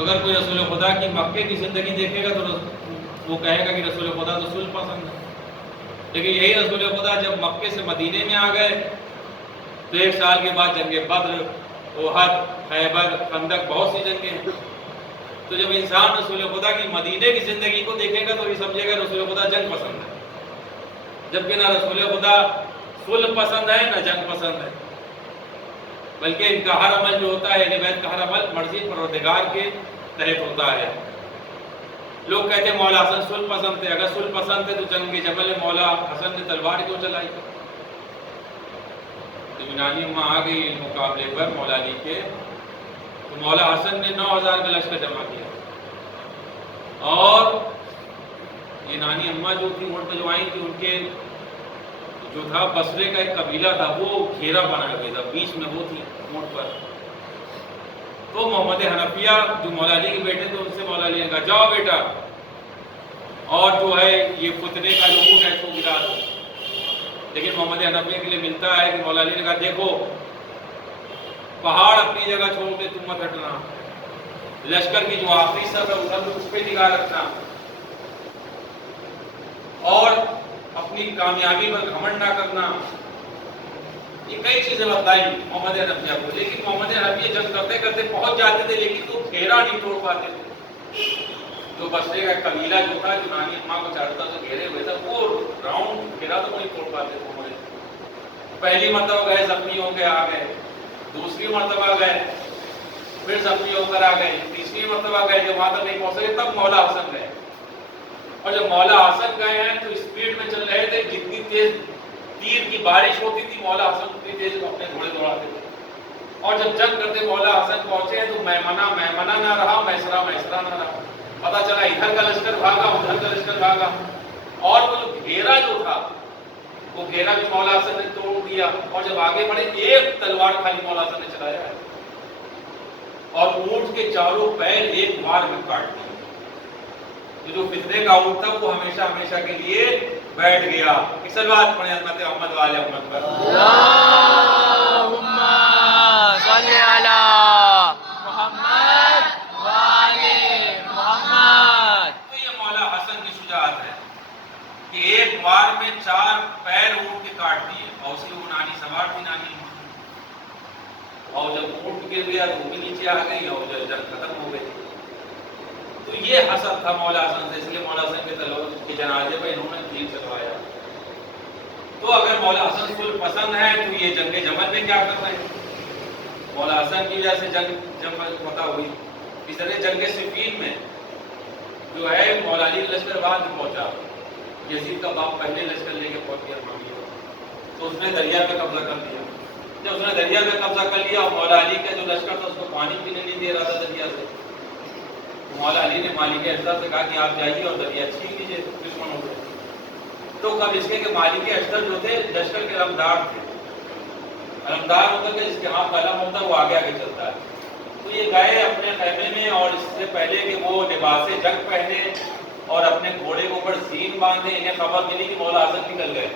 تو اگر کوئی رسول خدا کی مکے کی زندگی دیکھے گا تو وہ کہے گا کہ رسول خدا تو صلح پسند ہے، لیکن یہی رسول خدا جب مکے سے مدینے میں آ گئے تو 1 سال کے بعد جنگ بدر، احد، خیبر، خندق، بہت سی جنگیں ہیں۔ تو جب انسان رسول خدا کی مدینے کی زندگی کو دیکھے گا تو یہ سمجھے گا رسول خدا جنگ پسند ہے، جبکہ نہ رسول خدا صلح پسند ہے نہ جنگ پسند ہے، بلکہ ان کا ہر عمل جو ہوتا ہے، اہل بیت کا ہر عمل مرضی پروردگار کے تحت ہوتا ہے۔ لوگ کہتے ہیں مولا حسن صلح پسند تھے، اگر صلح پسند تھے تو جنگ جمل میں مولا حسن نے تلوار کیوں چلائی؟ تو یونانی اماں آ گئی مقابلے پر مولا علی کے، تو مولا حسن نے 9000 کا لشکر جمع کیا، اور یونانی اماں جو تھی اونٹ پہ جو آئی تھی، ان کے جو تھا بصرے کا ایک قبیلہ تھا، وہ گھیرا بنا گیا تھا، بیچ میں وہ تھی اونٹ پر۔ تو محمد حنفیہ جو مولا علی کے بیٹے تھے، ان سے مولا علی نے کہا جاؤ بیٹا، اور جو ہے یہ فتنے کا جو اونٹ ہے اس کو گرا دو۔ لیکن محمد حنفیہ کے لیے ملتا ہے کہ مولا علی نے کہا دیکھو پہاڑ اپنی جگہ چھوڑ کے تم مت ہٹنا، لشکر کی جو آخری سر ہے اس پہ نگاہ رکھنا، اور اپنی کامیابی پر گھمنڈ نہ کرنا۔ یہ کئی چیزیں بتائی محمد حنفیہ کو، لیکن محمد حنفیہ جنگ کرتے کرتے پہنچ جاتے تھے، لیکن وہ گھیرا نہیں توڑ پاتے تھے۔ جو بصرے کا قبیلہ جو تھا، یونانی اماں کو چاروں طرف سے گھیرے ہوئے تھا، وہ راؤنڈ گھیرا تو نہیں توڑ پاتے تھے۔ پہلی مرتبہ گئے زخمی ہو کے آ گئے، دوسری مرتبہ گئے پھر زخمی ہو کر آ گئے، تیسری مرتبہ گئے، جب وہاں تک نہیں پہنچے تب مولا حسن گئے۔ اور جب مولا حسن گئے ہیں تو اسپیڈ میں چل رہے تھے، جتنی تیز تیر کی بارش ہوتی تھی مولا حسن اتنی تیز اپنے گھوڑے دوڑاتے تھے۔ اور جب جنگ کرتے مولا حسن پہنچے تو میمنہ نہ رہا، میسرہ نہ رہا، پتا چلا ادھر کا لشکر بھاگا ادھر کا لشکر بھاگا، اور وہ جو گھیرا جو تھا وہ گھیرا بھی مولا حسن نے توڑ دیا، اور جب آگے بڑھے ایک تلوار خالی مولا حسن نے چلایا ہے اور اونٹ کے چاروں پیر ایک وار میں کاٹ دیے۔ جو فتنے کا اونٹ تھا وہ ہمیشہ ہمیشہ کے لیے بیٹھ گیا۔ ایک سلوات پڑھیں حضرت محمد والے محمد پر، اللہم صلی علی محمد وآلِ محمد۔ تو یہ مولا حسن کی شجاعت ہے کہ ایک بار میں 4 پیر اونٹ کے کاٹ دیے، اور اسی وہ نانی سوار تھی نانی، اور جب اونٹ گر گیا تو وہ بھی نیچے آ گئی اور جنگ ختم ہو گئی۔ تو یہ حسد تھا مولا حسن سے، اس لیے مولا حسن کے جنازے پہ انہوں نے تیر چلوایا۔ تو اگر مولا حسن کو پسند ہے تو یہ جنگ جمل میں کیا کر رہے ہیں؟ مولا حسن کی وجہ سے جنگ فتح ہوئی۔ اس طرح جنگ صفین میں جو ہے مولا علی کا لشکر بعد میں پہنچا، یزید کا باپ پہلے لشکر لے کے پہنچ گیا معاویہ، تو اس نے دریا پہ قبضہ کر لیا۔ جب اس نے دریا پہ قبضہ کر لیا اور مولا علی کا جو لشکر تھا اس کو پانی پینے نہیں دے رہا تھا دریا سے، مولا علی نے مالک اشتر سے کہا کہ آپ جائیے اور دریا چھین لیجیے دشمنوں سے۔ تو کب اس کے کہ مالک اشتر جو تھے لشکر کے علمدار تھے، علمدار ہوتا کہ جس کے ہاتھ قلم ہوتا ہے وہ آگے آگے چلتا ہے۔ تو یہ گئے اپنے خیمے میں، اور اس سے پہلے کہ وہ لباس جنگ پہنے اور اپنے گھوڑے کے اوپر زین باندھے، انہیں خبر ملی کہ مولا حسن نکل گئے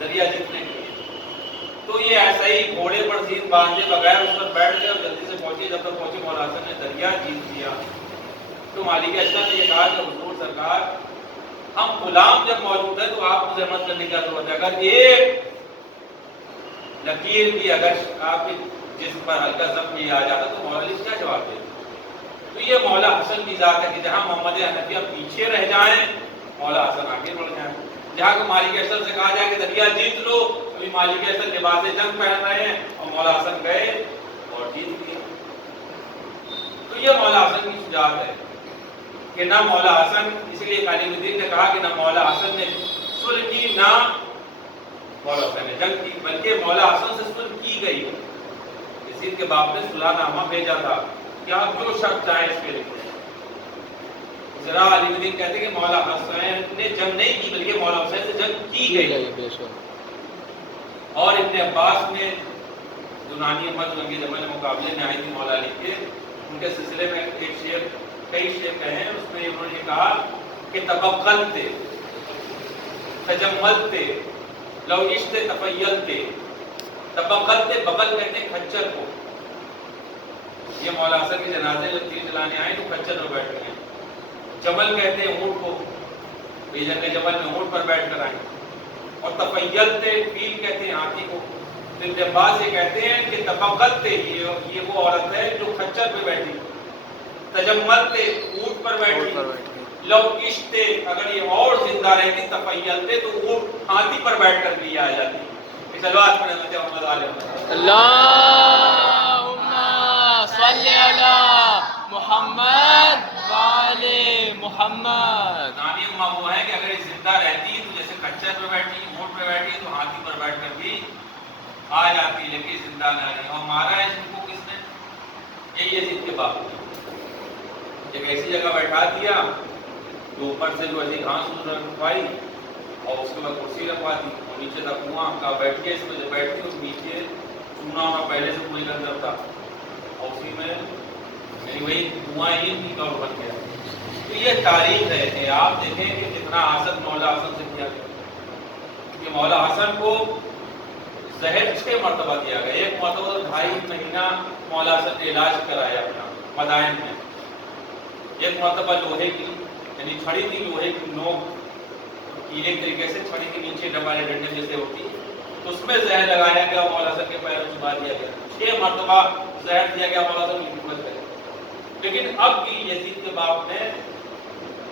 دریا جیتنے کے لیے۔ تو یہ ایسا ہی گھوڑے پر زین باندھے بغیر اس پر بیٹھ گئے اور جلدی سے پہنچے۔ جب تک پہنچے مولا حسن نے دریا جیت لیا۔ تو مالک اشتر نے یہ کہا کہ حضور سرکار، ہم غلام جب موجود ہے تو آپ کو زحمت کرنے کی ضرورت ہے، اگر ایک لکیر بھی اگر آپ کے جسم پر ہلکا زخم یہ آ جاتا تو مولا علی کیا جواب دے؟ تو یہ مولا حسن کی ذات ہے کہ جہاں محمد حنفیہ پیچھے رہ جائیں مولا حسن آگے بڑھ جائیں۔ جہاں کہ مالک اشتر سے کہا جائے کہ دریا جیت لو، ابھی مالک اشتر لباس جنگ پہن رہے ہیں اور مولا حسن گئے اور جیت لیا۔ تو یہ مولا حسن کی شجاعت ہے کہ نہ مولا حسن، اسی لیے علی الدین نے کہا کہ نہ مولا حسن نے صلح کی نہ مولا حسن نے جنگ کی، بلکہ مولا حسن سے صلح کی گئی۔ یزید کے باپ نے صلح نامہ بھیجا تھا کہ آپ جو شرط چاہیں اس پہ لکھیں۔ ذرا علی الدین کہتے ہیں کہ مولا حسین نے جنگ نہیں کی بلکہ مولا حسین سے جنگ کی گئی۔ اور ابن عباس نے جو نانی احمد جنگ جمل مقابلے میں آئی تھی مولا علی کے، ان کے سلسلے میں ایک شعر، کئی شعر کہے ہیں، اس میں انہوں نے کہا کہ تبقلتے تجملتے لو عشتے تفیلتے۔ تبقلتے، بغل کہتے ہیں کھچر کو، یہ مولا حسن کے جنازے جب تیر جلانے آئے تو کچر میں بیٹھ گئے. جمل کہتے ہیں اونٹ کو، یہ جنگ جمل میں اونٹ پر بیٹھ کر آئے. اور تفیلتے فیل کہتے ہیں ہاتھی کو. ابن عباس یہ کہتے ہیں کہ تفقلتے یہ وہ عورت ہے جو کچر پہ بیٹھی، تجملتے اونٹ پر بیٹھی، لو کشتے اگر یہ اور زندہ رہتی تفیلتے تو اونٹ ہاتھی پر بیٹھ کر بھی آ جاتی. سلوات پڑھنا چاہو محمد علیہ وسلم. اللہم صلی علی محمد وعلی محمد. نانی اماں وہ ہے کہ اگر یہ زندہ رہتی تو جیسے کچر پہ بیٹھی اونٹ پہ بیٹھی تو ہاتھی پر بیٹھ کر بھی آ جاتی، لیکن زندہ نہ رہی. اور مارا ہے ان کو کس نے؟ یہی یزید کے باپ نے. ایک ایسی جگہ بیٹھا دیا تو اوپر سے جو ایسی گھاس رکھوائی اور اس کے بعد کرسی رکھوا دی اور نیچے تک کنواں کا بیٹھ کے اس میں جو بیٹھی اس نیچے چونا ہونا پہلے سے کنویں کے اندر تھا اور اسی میں یعنی وہی کنواں ہی ان کا بن گیا. تو یہ تاریخ ہے کہ آپ دیکھیں کہ کتنا حسد مولا حسن سے کیا گیا. کہ مولا حسن کو زہر 6 مرتبہ دیا گیا. ایک مرتبہ 2.5 مہینہ مولا حسن نے علاج کرایا اپنا مدائن میں. ایک مرتبہ لوہے کی یعنی چھڑی تھی لوہے کی نوک ایک طریقے سے چھڑی کے نیچے ڈبالے ڈنڈے جیسے ہوتی تو اس میں زہر لگایا گیا مولا حسن کے پیروں میں چبا دیا گیا. 6 مرتبہ زہر دیا گیا مولا حسن کی حکومت میں. لیکن اب بھی یزید کے باپ نے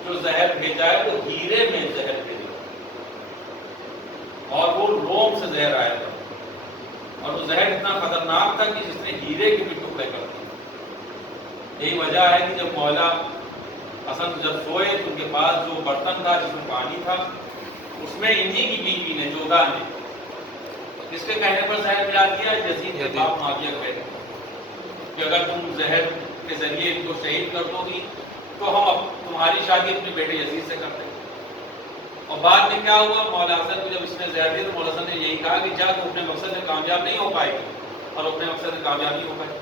جو زہر بھیجا ہے وہ ہیرے میں زہر بھیجا اور وہ روم سے زہر آیا تھا اور وہ زہر اتنا خطرناک تھا کہ جس نے ہیرے کے بھی ٹکڑے کر دیے. یہی وجہ ہے کہ جب مولا حسن جب سوئے تو ان کے پاس جو برتن تھا جس میں پانی تھا اس میں انہی کی بیوی نے جودا نے جس کے کہنے پر زہر ملا دیا. یزید کے باپ معاویہ کہتے ہیں کہ اگر تم زہر کے ذریعے ان کو شہید کر دو گی تو ہم تمہاری شادی اپنے بیٹے یزید سے کرتے ہیں. اور بعد میں کیا ہوا مولا حسن کو جب اس نے زہر دیا تو مولا حسن نے یہی کہا کہ جا تو اپنے مقصد میں کامیاب نہیں ہو پائے گی اور اپنے مقصد میں کامیاب نہیں ہو پائے.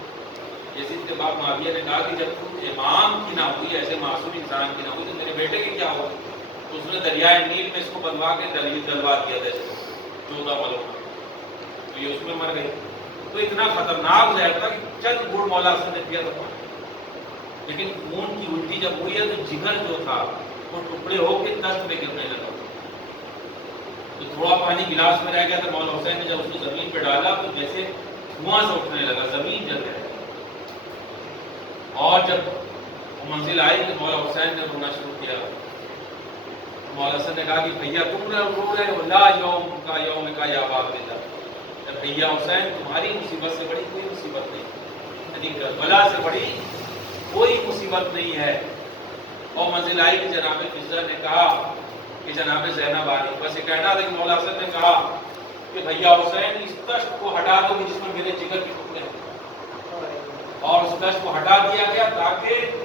یزید کے باپ معاویہ نے کہا کہ جب تم امام کی نہ ہوئی ایسے معصوم انسان کی نہ ہوئی تو میرے بیٹے کی کیا ہوگا. تو اس نے دریائے نیل میں اس کو بنوا کے دلوا دیا تھا اس کو 14 ملک تو یہ اس میں مر گئی. تو اتنا خطرناک زہر تھا کہ چند گڑ مولا حسن نے دیا تھا. لیکن خون کی الٹی جب ہوئی ہے تو جگر جو تھا وہ ٹکڑے ہو کے تخت میں گرنے لگا. تو تھوڑا پانی گلاس میں رہ گیا تھا. مولا حسین نے جب اس کو زمین پہ ڈالا تو جیسے دھواں سے اٹھنے لگا زمین جل گئی. اور جب وہ منزل آئی تو مولا حسین نے رونا شروع کیا. مولا حسن نے کہا کہ بھیا تم رو رہے ہو لا یوم کا یا باپ دیتا. بھیا حسین تمہاری مصیبت سے بڑی کوئی مصیبت نہیں یعنی کربلا سے بڑی کوئی مصیبت نہیں ہے. اور منزل آئی کہ جناب فضہ نے کہا کہ جناب زینب آ رہی. بس یہ کہنا تھا کہ مولا حسن نے کہا کہ بھیا حسین اس تشت کو ہٹا دو جس میں میرے جگر کے ٹکڑے ہیں. اور اس تشت کو ہٹا دیا گیا تاکہ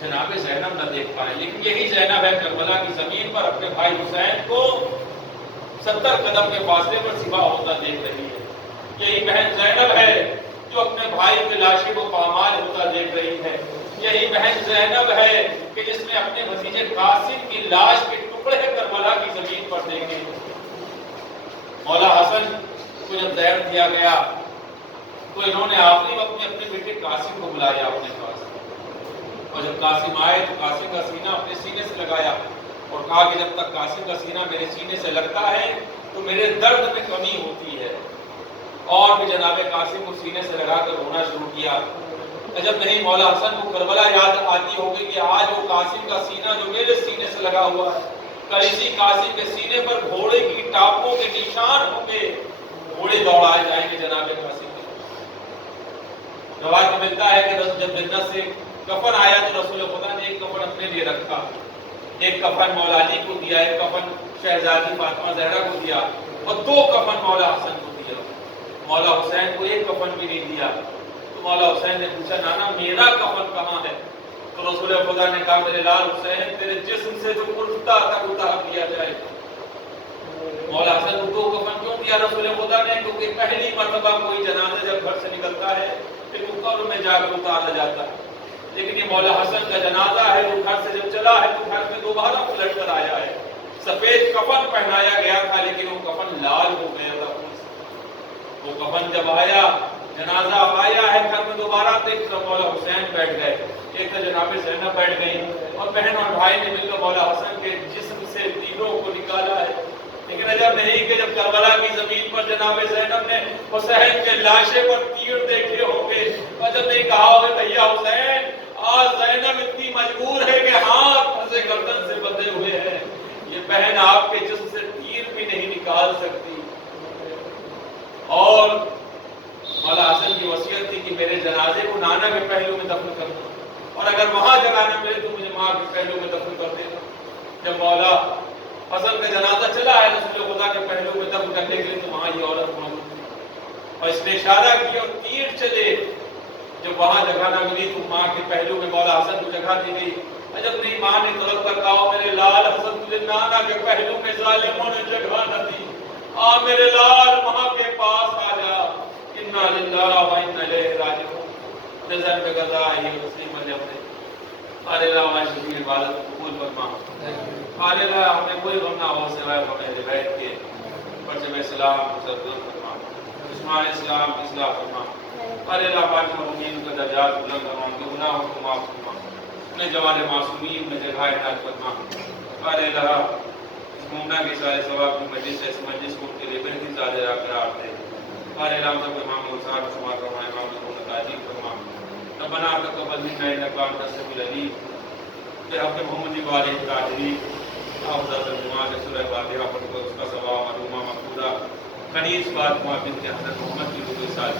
جناب زینب نہ دیکھ پائے. لیکن یہی زینب ہے کربلا کی زمین پر اپنے بھائی حسین کو 70 قدم کے فاصلے پر سبا ہوتا دیکھ رہی ہے. یہی بہن زینب ہے جو اپنے بھائی کی لاشیں کو پامال ہوتا دیکھ رہی ہے. یہی بہن زینب ہے کہ جس نے اپنے بھتیجے قاسم کی لاش کے ٹکڑے کربلا کی زمین پر دیکھے. مولا حسن کو جب زہر دیا گیا تو انہوں نے آخری وقت میں اپنے بیٹے قاسم کو بلایا اپنے پاس. اور جب قاسم آئے تو قاسم کا سینہ اپنے سینے سے لگایا اور کہا کہ جب تک قاسم کا سینہ میرے سینے سے لگتا ہے تو میرے درد میں کمی ہوتی ہے. اور پھر جناب قاسم کو سینے سے لگا کر رونا شروع کیا. جب نہیں مولا حسن کو کربلا یاد آتی ہوگی کہ آج وہ قاسم کا سینہ جو میرے سینے سے لگا ہوا ہے کل اسی قاسم کے سینے پر گھوڑے کی ٹاپوں کے نشان ہوں گے, گھوڑے دوڑائے جائیں گے جناب قاسم. روایت میں ملتا ہے کہ جب جنت سے کفن آیا تو رسول خدا نے ایک کفن اپنے لیے رکھا, ایک کفن مولا علی کو دیا, ایک کفن شہزادی فاطمہ زہرا کو دیا اور 2 کفن مولا حسن کو دیا. مولا حسین کو ایک کفن بھی نہیں دیا. تو مولا حسین نے پوچھا نانا میرا کفن کہاں ہے؟ تو رسول خدا نے کہا میرے لال حسین تیرے جسم سے جو اٹھتا تھا اتار دیا جائے. مولا حسن کو 2 کفن کیوں دیا رسول خدا نے؟ کیونکہ پہلی مرتبہ کوئی جنازہ جب گھر سے نکلتا ہے پھر وہ قبر میں جا کر اتارا جاتا ہے. لیکن یہ مولا حسن کا جنازہ ہے جو گھر سے جب چلا ہے تو گھر میں دوبارہ پلٹ کر آیا ہے. سفید کفن پہنایا گیا تھا لیکن وہ کفن لال ہو گیا تھا. وہ کفن جب آیا جنازہ آیا ہے گھر میں دوبارہ تو ایک تو مولا حسین بیٹھ گئے، ایک تو جناب زینب بیٹھ گئی، اور بہن اور بھائی نے مل کر مولا حسن کے جسم سے تینوں کو نکالا ہے۔ لیکن عجب نہیں کہ جب کربلا کی زمین پر جناب زینب نے حسین کے لاشے پر تیر دیکھے ہوں گے، عجب نہیں کہا ہوگا بھیا حسین آج زینب اتنی مجبور ہے کہ ہاتھ پھنسے گردن سے بندھے ہوئے ہیں، یہ بہن آپ کے جسم سے تیر بھی نہیں نکال سکتی۔ اور مولا حسن کی وصیت تھی کہ میرے جنازے کو نانا کے پہلو میں دفن کرنا، اور اگر وہاں جگہ نہ ملے تو مجھے ماں کے پہلو میں دفن کر دینا۔ جب مولا حسن کا جنازہ چلا ہے رسول خدا کے پہلو میں دفن کرنے کے لیے تو وہاں یہ عورت موجود تھی، اور اس نے اشارہ کیا اور تیر چلے۔ جب وہاں جگہ نہ ملی تو ماں کے پہلو میں مولا حسن کو جگہ دی گئی۔ عجب نہیں ماں نے طلب کر کہا میرے لال حسن تجھے نانا کے پہلو میں ظالموں نے جگہ نہ دی، آ میرے لال ماں کے پاس آ جا۔ انا للہ و انا الیہ راجعون۔ نظر میں غزا ہے تسلیم جب ارے اللہ ہماری شکریہ عبادت قبول فرما۔ ارے اللہ ہمیں کوئی غم نہ ہو سوائے غم اہل بیت کے، پرچم اسلام کو بلند فرما، دشمن اسلام کی اصلاح فرما۔ ارے اللہ پاک مومنین کا درجات بلند فرما، ان کے گناہوں کو معاف فرما، اپنے جوان معصومین میں جگہ عنایت فرما۔ ارے اللہ اس مومنہ کے سارے ثواب کی مجلس ہے، اس مجلس کو ان کے لیے بہترین زیادہ قرار دے۔ ارے اللہ سب امام الصالح شمار فرما، امام کو نتاجی فرما۔ ربنا تقبل منا انك انت السميع العليم برحمت محمد وعلى الطاهرين افضل الجماعت سورہ فاتحہ پڑھ کر اس کا ثواب معلومہ مقبولہ خنیس بات معافی کے حضرت محمد کی روح سال